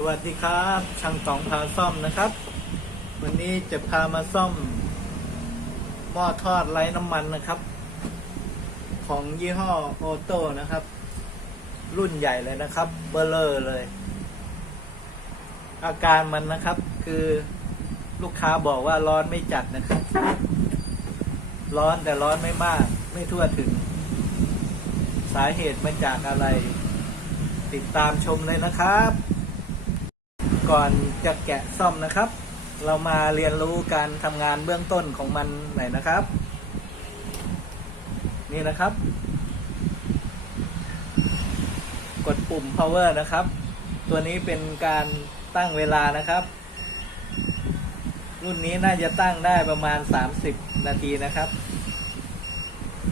สวัสดีครับช่างตองพาซ่อมนะครับ วันนี้จะพามาซ่อม หม้อทอดไร้น้ำมันนะครับ ของยี่ห้อโอโต้นะครับ รุ่นใหญ่เลยนะครับ เบอร์เลอร์เลย อาการมันนะครับ คือลูกค้าบอกว่าร้อนไม่จัดนะครับ ร้อนแต่ร้อนไม่มาก ไม่ทั่วถึง สาเหตุมาจากอะไร ติดตามชมเลยนะครับ ก่อนจะแกะซ่อมนะครับ เรามาเรียนรู้การทำงานเบื้องต้นของมันหน่อยนะครับ นี่นะครับ กดปุ่ม power นะครับ ตัวนี้เป็นการตั้งเวลานะครับ รุ่นนี้น่าจะตั้งได้ประมาณ 30 นาทีนะครับ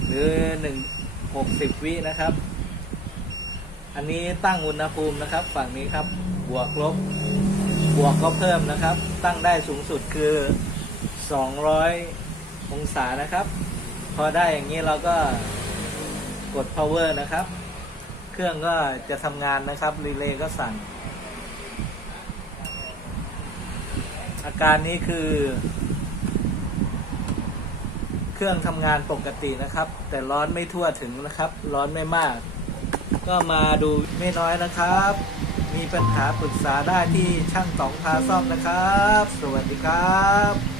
หรือ 1 60 วินะครับ อันนี้ตั้งอุณหภูมินะครับ ฝั่งนี้ครับบวกลบบ วกก็เพิ่มนะครับ ตั้งได้สูงสุดคือ 200 องศานะครับ พอได้อย่างนี้เราก็กด power นะครับ เครื่องก็จะทำงานนะครับ รีเลย์ก็สั่น อาการนี้คือ เครื่องทำงานปกตินะครับ แต่ร้อนไม่ทั่วถึงนะครับ ร้อนไม่มาก ก็มาดูไม่น้อยนะครับ มีปัญหาปรึกษาได้ที่ช่างสองพาซ่อมนะครับ สวัสดีครับ